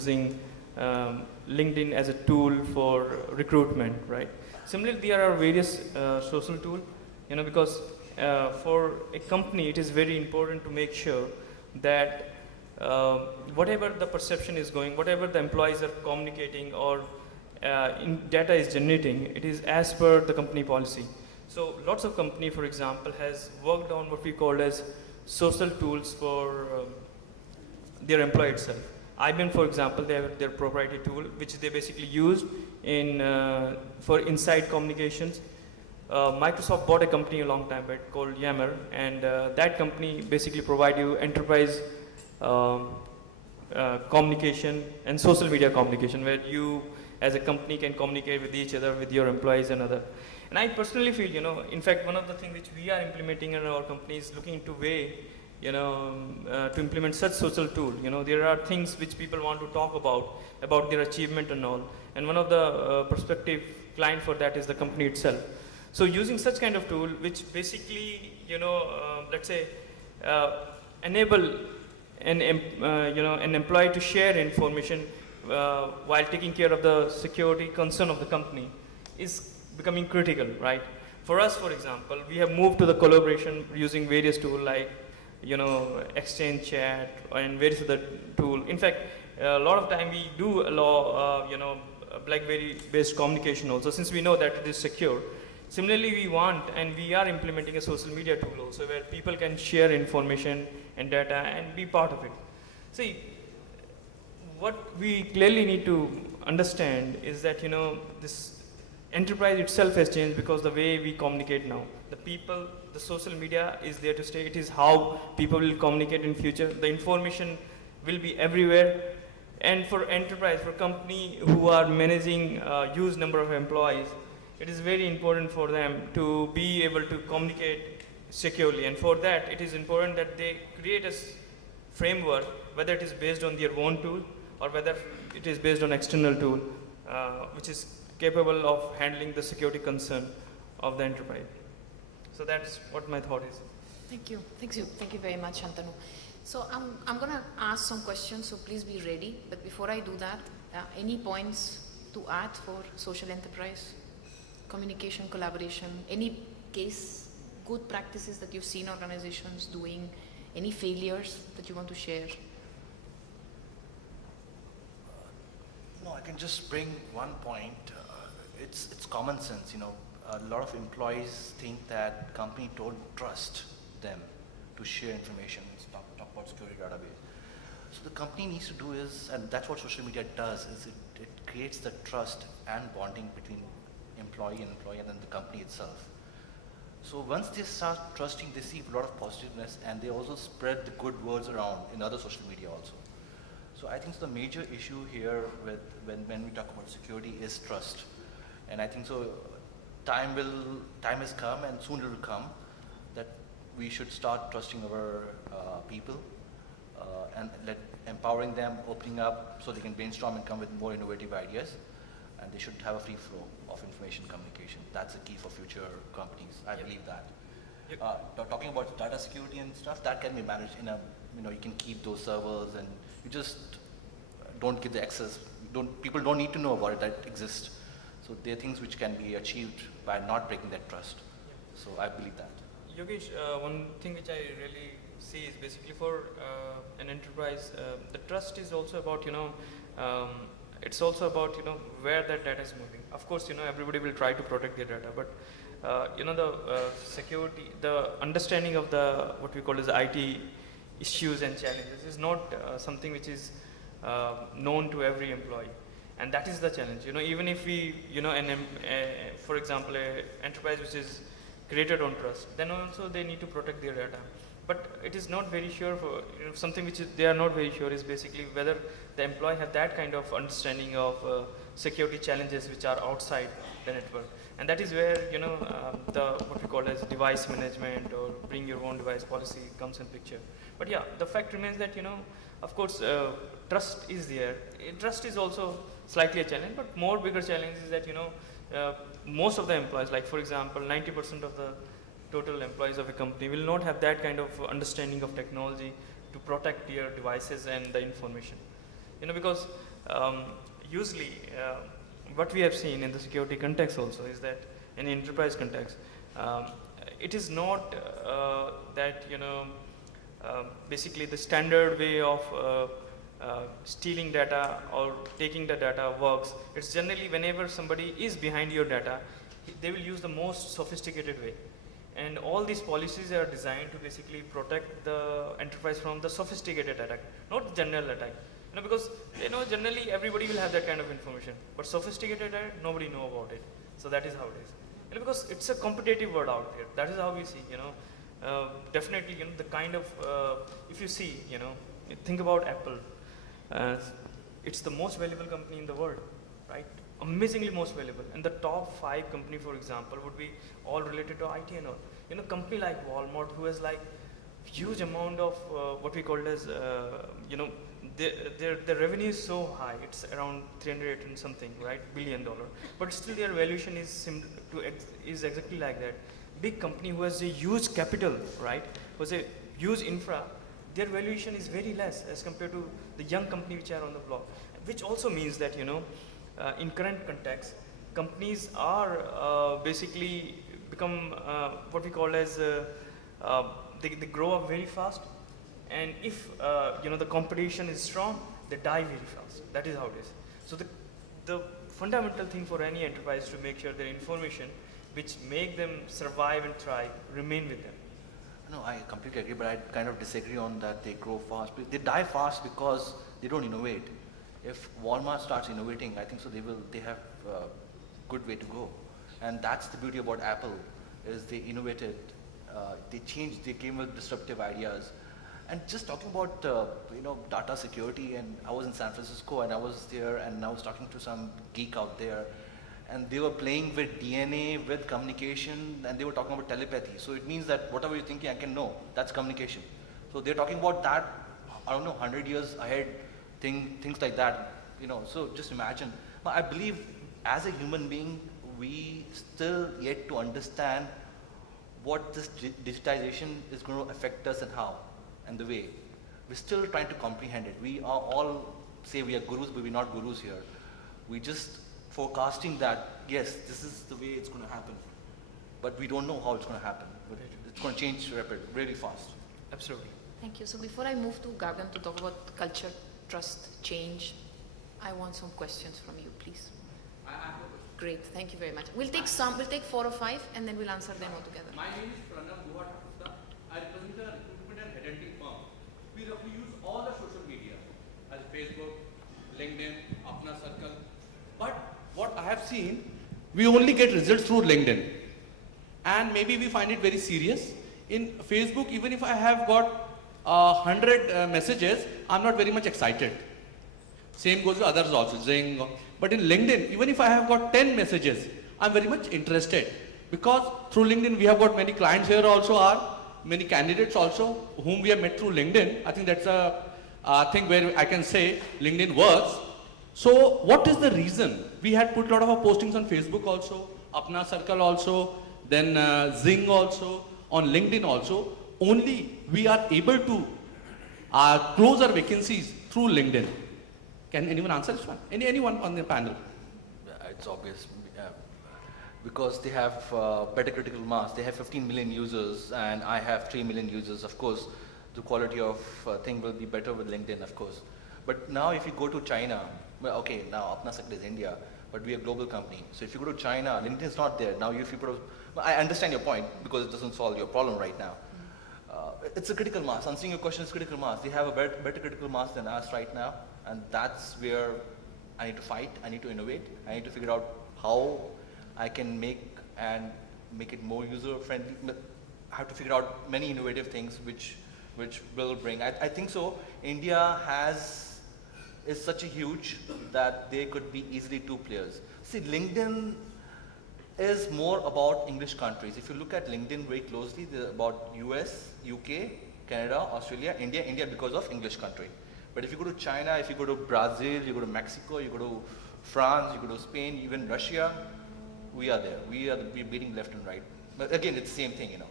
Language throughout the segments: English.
using LinkedIn as a tool for recruitment, right? Similarly, there are various social tools, because for a company, it is very important to make sure that whatever the perception is going, whatever the employees are communicating or data is generating, it is as per the company policy. So lots of company, for example, has worked on what we call as social tools for their employee itself. IBM, for example, they have their proprietary tool, which they basically use in for inside communications. Microsoft bought a company a long time back called Yammer, and that company basically provide you enterprise communication and social media communication, where you as a company can communicate with each other, with your employees and other. And I personally feel, in fact, one of the things which we are implementing in our company is looking into way, to implement such social tool. There are things which people want to talk about their achievement and all. And one of the prospective client for that is the company itself. So using such kind of tool, which basically, let's say, enable an employee to share information while taking care of the security concern of the company, is becoming critical, right? For us, for example, we have moved to the collaboration using various tools like, Exchange Chat and various other tools. In fact, a lot of time we do allow, BlackBerry-based communication also, since we know that it is secure. Similarly, we want and we are implementing a social media tool also, where people can share information and data and be part of it. See, what we clearly need to understand is that, this enterprise itself has changed because the way we communicate now. The people, the social media is there to stay. It is how people will communicate in future. The information will be everywhere. And for enterprise, for company who are managing a huge number of employees, it is very important for them to be able to communicate securely. And for that, it is important that they create a framework, whether it is based on their own tool or whether it is based on external tool, which is capable of handling the security concern of the enterprise. So that's what my thought is. Thank you. Thank you very much, Shantanu. So I'm going to ask some questions, so please be ready. But before I do that, any points to add for social enterprise, communication, collaboration, any case, good practices that you've seen organizations doing, any failures that you want to share? No, I can just bring one point. It's common sense, A lot of employees think that company don't trust them to share information, talk about security database. So the company needs to do is, and that's what social media does, is it creates the trust and bonding between employee and then the company itself. So once they start trusting, they see a lot of positiveness, and they also spread the good words around in other social media also. So I think the major issue here with when we talk about security is trust. And I think so time has come, and soon it will come, that we should start trusting our people and empowering them, opening up so they can brainstorm and come with more innovative ideas. And they should have a free flow of information communication. That's the key for future companies. I believe that. Talking about data security and stuff, that can be managed in a, you can keep those servers, and you just don't give the access. People don't need to know about it, that exists. So there are things which can be achieved by not breaking that trust. So I believe that. Yogesh, one thing which I really see is basically for an enterprise, the trust is also about, it's also about, where that data is moving. Of course, everybody will try to protect their data, but, the security, the understanding of the, what we call as IT issues and challenges is not something which is known to every employee. And that is the challenge. Even if we, for example, an enterprise which is created on trust, then also they need to protect their data. But it is not very sure for, something which they are not very sure is basically whether the employee have that kind of understanding of security challenges which are outside the network. And that is where, what we call as device management or bring your own device policy comes in picture. But yeah, the fact remains that, of course, trust is there. Trust is also slightly a challenge, but more bigger challenge is that, most of the employees, like for example, 90% of the total employees of a company will not have that kind of understanding of technology to protect their devices and the information. Because um, usually what we have seen in the security context also is that in enterprise context, um, it is not that basically the standard way of stealing data or taking the data works. It's generally whenever somebody is behind your data, they will use the most sophisticated way. And all these policies are designed to basically protect the enterprise from the sophisticated attack, not general attack. Because generally everybody will have that kind of information, but sophisticated attack, nobody know about it. So that is how it is. Because it's a competitive world out there. That is how we see. Definitely, the kind of if you see, think about Apple. It's the most valuable company in the world, right? Amazingly most valuable. And the top 5 company, for example, would be all related to IT and all. Company like Walmart, who has like huge amount of what we call as, their revenue is so high. It's around 300 and something, right, $1 billion. But still their valuation is is exactly like that. Big company who has a huge capital, right, who has a huge infra, their valuation is very less as compared to the young company which are on the block. Which also means that, in current context, companies are basically become what we call as, they grow up very fast. And if the competition is strong, they die very fast. That is how it is. So the fundamental thing for any enterprise is to make sure their information, which make them survive and thrive, remain with them. No, I completely agree, but I kind of disagree on that. They grow fast. They die fast because they don't innovate. If Walmart starts innovating, I think so they have a good way to go. And that's the beauty about Apple, is they innovated, they changed, they came with disruptive ideas. And just talking about data security, and I was in San Francisco and I was there and I was talking to some geek out there, and they were playing with DNA, with communication, and they were talking about telepathy. So it means that whatever you're thinking, I can know. That's communication. So they're talking about that, I don't know, 100 years ahead, things like that. So just imagine. But I believe as a human being, we still yet to understand what this digitization is going to affect us and how. And the way. We're still trying to comprehend it. We are all say we are gurus, but we're not gurus here. We just forecasting that, yes, this is the way it's going to happen. But we don't know how it's going to happen. But it's going to change really fast. Absolutely. Thank you. So before I move to Gagan to talk about culture, trust, change, I want some questions from you, please. Great. Thank you very much. We'll take 4 or 5, and then we'll answer them all together. My name is Pranav Guha. I represent a recruitment and headhunting firm. We roughly use all the social media as Facebook, LinkedIn, Apna Circle. But what I have seen, we only get results through LinkedIn. And maybe we find it very serious. In Facebook, even if I have got 100 messages, I'm not very much excited. Same goes with others also, Zing. But in LinkedIn, even if I have got 10 messages, I'm very much interested. Because through LinkedIn, we have got many clients here also many candidates also, whom we have met through LinkedIn. I think that's a thing where I can say LinkedIn works. So what is the reason? We had put a lot of our postings on Facebook also, Apna Circle also, then Zing also, on LinkedIn also. Only we are able to close our vacancies through LinkedIn. Can anyone answer this one? Anyone on the panel? It's obvious. Because they have better critical mass. They have 15 million users and I have 3 million users. Of course, the quality of thing will be better with LinkedIn, of course. But now if you go to China, well, okay, now Apna Circle is India, but we are a global company. So if you go to China, LinkedIn is not there. Now if you put I understand your point because it doesn't solve your problem right now. It's a critical mass. Answering your question is critical mass. They have a better critical mass than us right now. And that's where I need to fight. I need to innovate. I need to figure out how I can make it more user friendly. I have to figure out many innovative things which will bring. I think so. India is such a huge that there could be easily 2 players. See, LinkedIn is more about English countries. If you look at LinkedIn very closely, they're about US, UK, Canada, Australia, India because of English country. But if you go to China, if you go to Brazil, you go to Mexico, you go to France, you go to Spain, even Russia, we are there. We're beating left and right. But again, it's the same thing,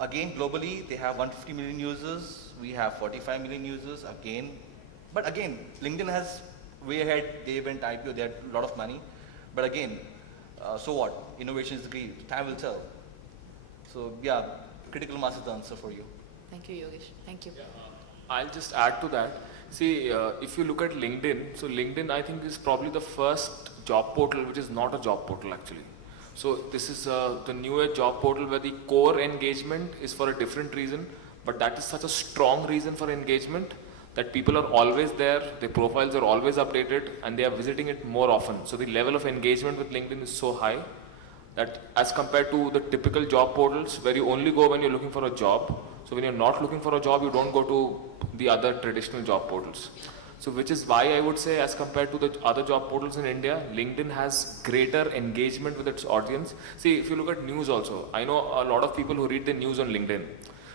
Again, globally, they have 150 million users. We have 45 million users again. But again, LinkedIn has way ahead. They went IPO. They had a lot of money, but again, so what? Innovation is the key. Time will tell. So yeah, critical mass is the answer for you. Thank you, Yogesh. Thank you. I'll just add to that. See, if you look at LinkedIn, so LinkedIn I think is probably the first job portal which is not a job portal actually. So this is the newer job portal where the core engagement is for a different reason, but that is such a strong reason for engagement that people are always there, their profiles are always updated, and they are visiting it more often. So the level of engagement with LinkedIn is so high that as compared to the typical job portals where you only go when you're looking for a job. So when you're not looking for a job, you don't go to the other traditional job portals. So which is why I would say as compared to the other job portals in India, LinkedIn has greater engagement with its audience. See, if you look at news also, I know a lot of people who read the news on LinkedIn,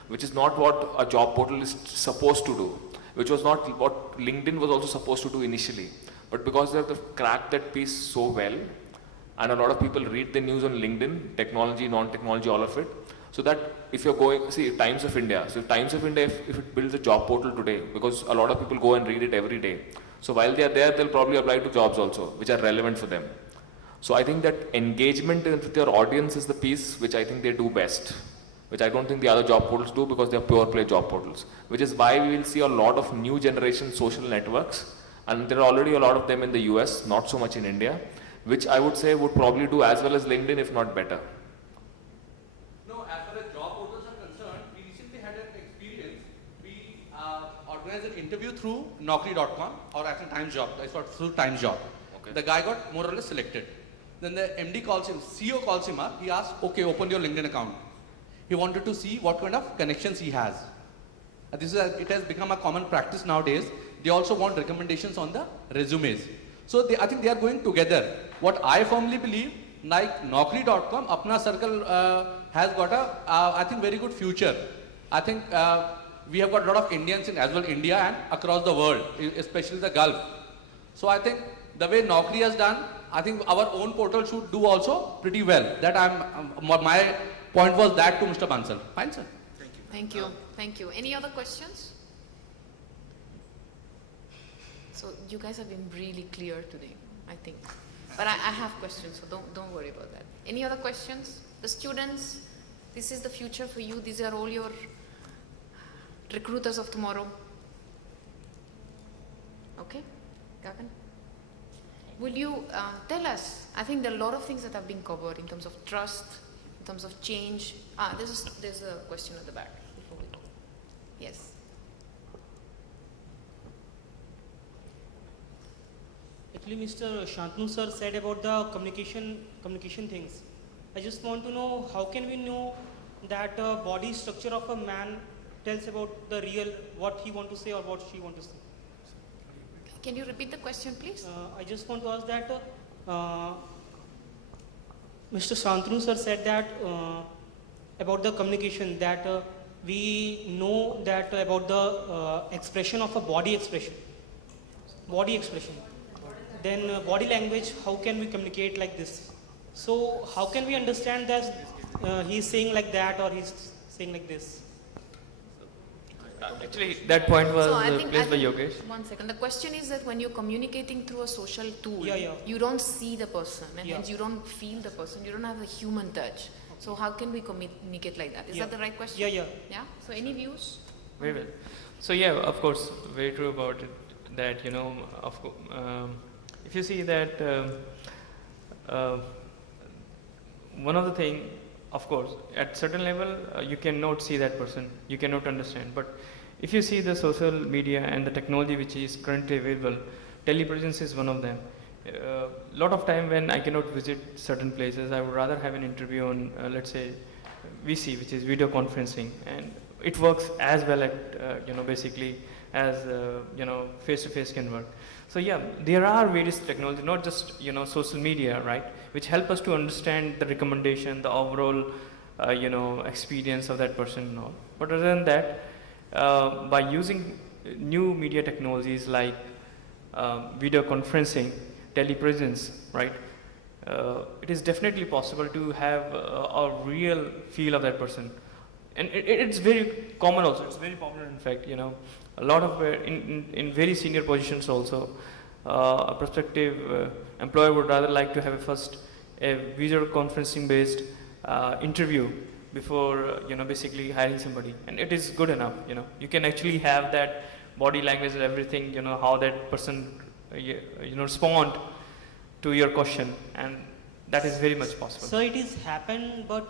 which is not what a job portal is supposed to do, which was not what LinkedIn was also supposed to do initially. But because they have cracked that piece so well, and a lot of people read the news on LinkedIn, technology, non-technology, all of it, so that if you're going, see Times of India, so Times of India, if it builds a job portal today, because a lot of people go and read it every day, so while they are there, they'll probably apply to jobs also, which are relevant for them. So I think that engagement with your audience is the piece which I think they do best, which I don't think the other job portals do because they are pure play job portals, which is why we will see a lot of new generation social networks, and there are already a lot of them in the US, not so much in India, which I would say would probably do as well as LinkedIn, if not better. No, as far as job portals are concerned, we recently had an experience. We organized an interview through Naukri.com or actually Times Job. It's called through Times Job. Okay. The guy got more or less selected. Then the MD calls him, CEO calls him up. He asks, okay, open your LinkedIn account. He wanted to see what kind of connections he has. It has become a common practice nowadays. They also want recommendations on the resumes. So I think they are going together. What I firmly believe, like Naukri.com, Apna Circle has got a, I think, very good future. I think we have got a lot of Indians in as well India and across the world, especially the Gulf. So I think the way Naukri has done, I think our own portal should do also pretty well. That my point was that to Mr. Bansal. Fine, sir. Thank you. Thank you. Any other questions? So you guys have been really clear today, I think. But I have questions, so don't worry about that. Any other questions? The students, this is the future for you. These are all your recruiters of tomorrow. Okay, Gagan? Will you tell us, I think there are a lot of things that have been covered in terms of trust, in terms of change. There's a question at the back before we go. Yes. Actually, Mr. Shantanu sir said about the communication things. I just want to know how can we know that body structure of a man tells about the real, what he want to say or what she want to say. Can you repeat the question, please? I just want to ask that Mr. Shantanu sir said that about the communication that we know that about the expression of a body expression. Then body language, how can we communicate like this? So how can we understand that he's saying like that or he's saying like this? Actually, that point was I placed by think- Yogesh. One second. The question is that when you're communicating through a social tool, Yeah. you don't see the person and Yeah. hence you don't feel the person, you don't have a human touch. So how can we communicate like that? Is Yeah. that the right question? Yeah. Yeah? So any views? Very well. So yeah, of course, very true about it. That if you see that one of the thing, of course, at certain level you cannot see that person, you cannot understand. But if you see the social media and the technology which is currently available, telepresence is one of them. Lot of time when I cannot visit certain places, I would rather have an interview on, let's say, VC, which is video conferencing, and it works as well at, basically as, face-to-face can work. So yeah, there are various technologies, not just, social media, right, which help us to understand the recommendation, the overall, experience of that person and all. But other than that, by using new media technologies like video conferencing, telepresence, right, it is definitely possible to have a real feel of that person. And it's very common also, it's very popular in fact, a lot of, in very senior positions also, a prospective employer would rather like to have a video conferencing based interview before basically hiring somebody, and it is good enough. You can actually have that body language and everything, how that person respond to your question, and that is very much possible. So it is happened, but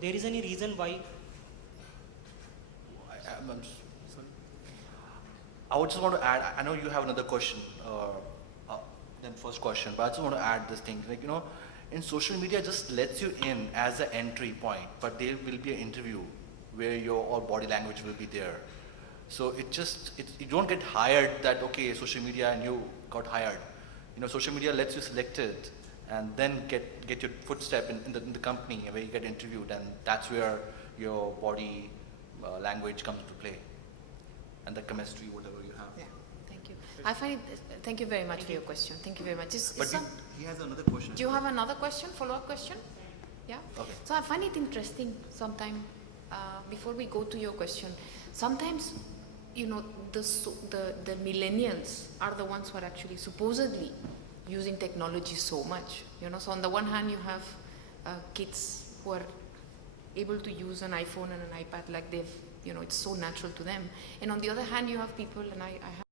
there is any reason why? I would just want to add, I know you have another question, than first question, but I just want to add this thing, like, in social media just lets you in as an entry point, but there will be an interview where your all body language will be there. So you don't get hired that, okay, social media and you got hired. Social media lets you select it and then get your footstep in the company where you get interviewed, and that's where your body language comes to play, and the chemistry, whatever you have. Yeah, thank you. I find it, thank you very much for your question. Thank you very much. He has another question. Do you have another question, follow-up question? Yeah? Okay. So I find it interesting sometime, before we go to your question, sometimes, the millennials are the ones who are actually supposedly using technology so much. So on the one hand, you have kids who are able to use an iPhone and an iPad like it's so natural to them. And on the other hand, you have people, and I have